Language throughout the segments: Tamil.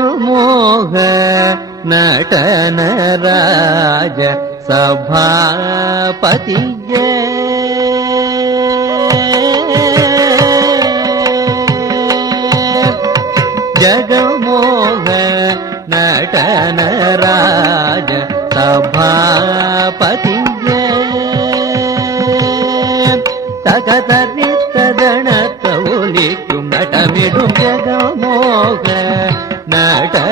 ஜகமோக நடனராஜ சபாபதியே ஜகமோக நடனராஜ சபாபதியே தகதரித்ததனத்த ஒலிக்கும் நடமிடும் ஜகமோக நடனராஜ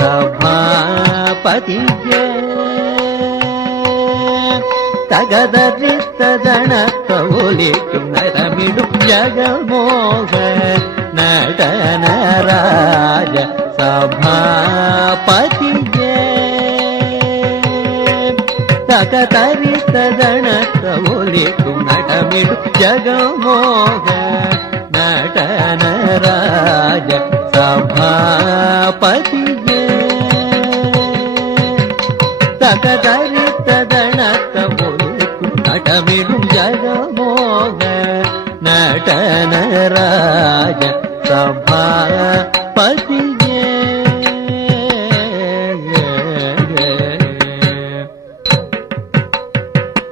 சபாபதியே தகதரித்ததனத்த ஒலிக்கும் நடமிடும் ஜகமோக நடனராஜ சபாபதியே தகதரித்ததனத்த ஒலிக்கும் நடமிடும் ஜகமோக நடனராஜ சபாபதியே தகதரித்ததனத்த ஒலிக்கும் நடமிடும் ஜகமோக நடனராஜ சபாபதியே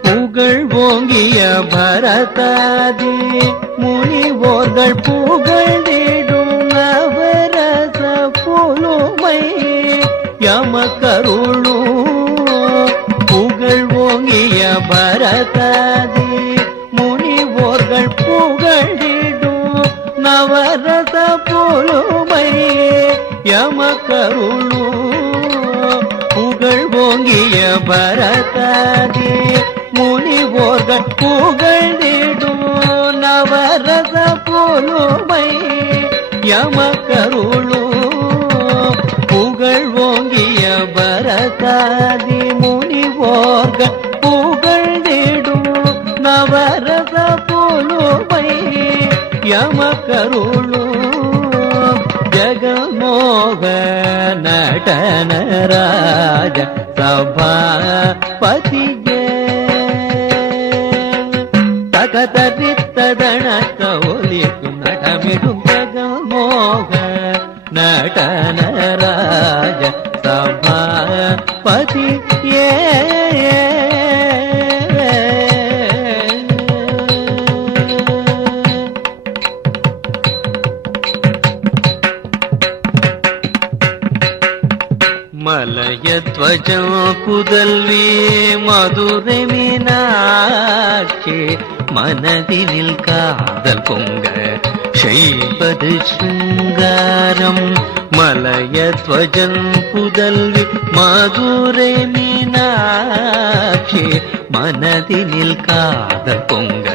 புகழ் ஓங்கிய பரதாதி முனிவோர்கள் புகழிடும் நவரச புலுமை யமகருளும் புகழ் ஓங்கிய பரதாதி முனிவோர்கள் புகழிடும் நவரச புலுமை யமகருளும் புகழ் ஓங்கிய பரதாதி முனிவோர்கள் புகழிடும் நவரச புலுமை யமகருளும் புகழ் ஓங்கிய பரதாதி முனிவோர்கள் புகழிடும் நவரச புலுமை யமகருளும் ஜகமோக நடனராஜ சபாபதியே தகதரித்ததனத்த ஒலிக்கும் நடமிடும் ஜகமோக நடனராஜ சபாபதியே மலயத்வஜம் புதல்வி மதுரை மீனாட்சி மனதினில் காதல் பொங்க செய்வது சிங்காரம் மலயத்வஜம் புதல்வி மதுரை மீனாட்சி மனதினில் காதல் பொங்க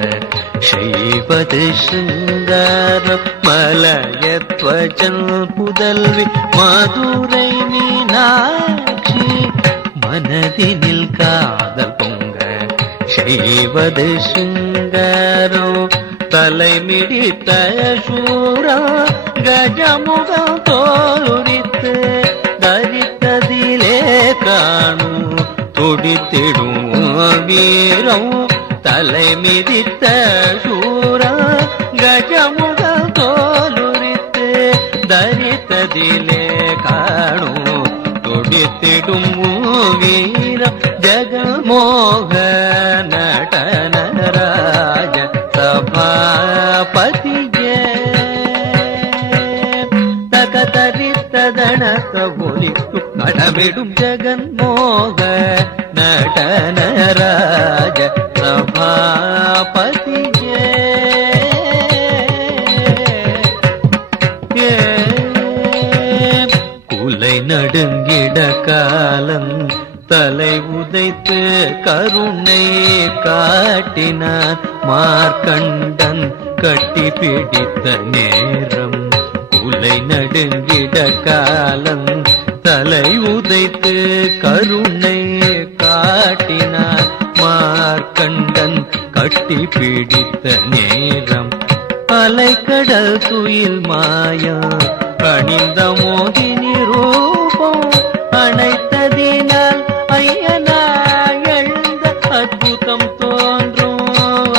செய்வது சிங்காரம் மலயத்வஜம் புதல்வி மதுரை மீனாட்சி மனதினில் காதல் பொங்க செய்வது சிங்காரம் தலைமிடித்த சூரா கஜமுகம் தோலுரித்து தரித்ததிலே காணும் துடித்திடும் வீரம் தலைமிடித்த சூரா கஜமுகம் தோலுரித்து தரித்ததிலே காணும் துடித்திடும் வீரம் ஜகமோக நடனராஜ சபாபதியே தகதரித்ததனத்த ஒலிக்கும் நடமிடும் ஜகன்மோக நடனராஜ சபாபதியே குலை நடுங்கிட காலம் தலை உதைத்து கருணை காட்டினான் மார்க்கண்டன் கட்டி பிடித்த நேரம் குலை நடுங்கிட காலம் தலை உதைத்து கருணை காட்டினான் மார்க்கண்டன் கட்டி பிடித்த நேரம் அலைக்கடல் துயில் மாயா அணிந்த மோகினி ரூபம் அனைத்ததினால் ஐயனாய் எழுந்த அற்புதம் தோன்றும்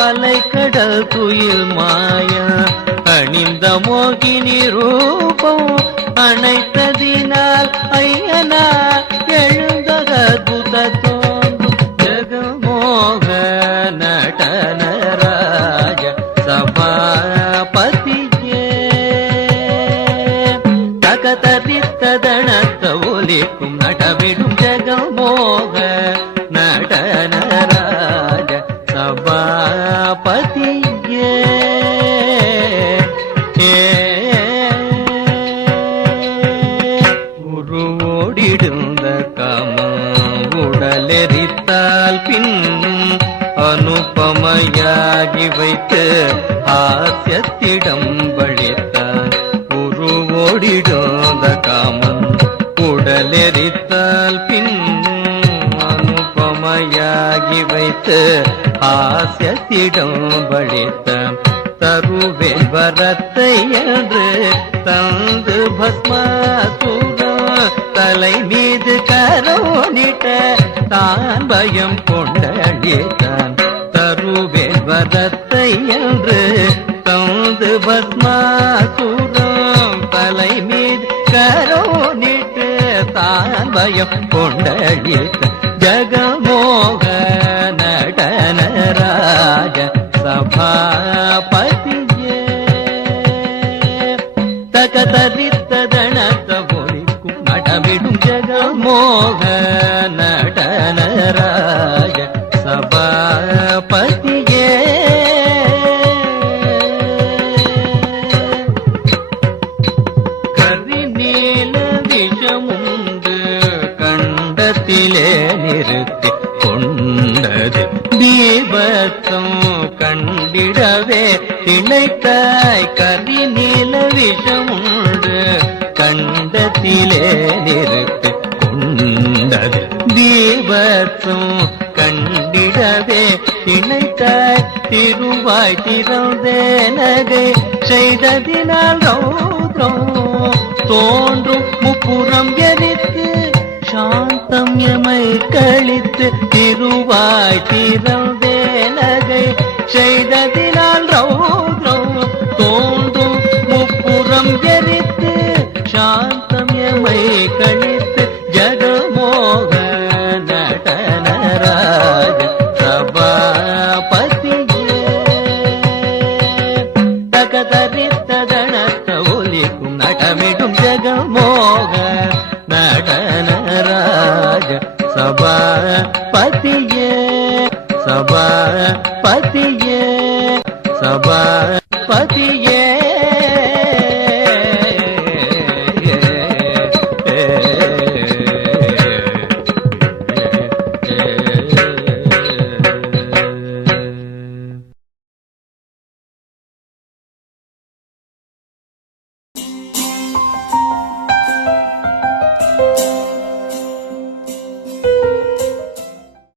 அலைக்கடல் துயில் மாயா அணிந்த மோகினி ரூபம் தகதரித்ததனத்த ஒலிக்கும் நடவிடும் ஜெகமோக நடனராஜ சபாபதியே உருவோடிடுந்த காமம் உடலெரித்தால் பின்னும் அனுபமையாகி வைத்து ஆசியத்திடம் பழித்தான் உருவோடிடுந்த காமம் உடலெரித்தால் பின்னும் அனுபமையாகி வைத்து ஆசியத்திடம் பழித்தான் தருவேன் வரத்தை என்று தந்து பஸ்மாசுரம் தலை மீது கரோனிட்ட தான் பயம் கொண்டழித்தான் தருவேன் வரத்தை என்று தந்து பஸ்மாசுரம் தலை மீது கரோனிட்டு தான் பயம் கொண்டழித்தான் ஜெகமோக நடனராஜ சபாபதியே தகதரித்ததனத்த ஒலிக்கும் நடமிடும் ஜெகமோக நடனராஜ சபாபதியே கரிநீல விஷமுண்டு கண்டத்திலே நிறுத்தி கொண்டது தீபத்தம் கண்டிடவே திளைத்தாய் கரிநீல விஷமுண்டு கண்டத்திலே நிறுத்தி கொண்டது தீபத்தம் கண்டிடவே திளைத்தாய் திருவாய் திறந்தேனகை செய்ததினால் ரௌத்ரம் தோன்றும் முப்புறம் எரித்து சாந்தம் எமை கழித்து திருவாய் திறந்தேனகை செய்ததினால் ரௌத்ரம் தோன்றும் முப்புறம் எரித்து சாந்தம் எமை கழித்து ஜெகமோக நடனராஜ சபாபதியே தகதரித்ததனத்த ஒலிக்கும் நடமிடும் ஜெகமோக நடனராஜ சபாபதியே சபாபதியே சபாபதியே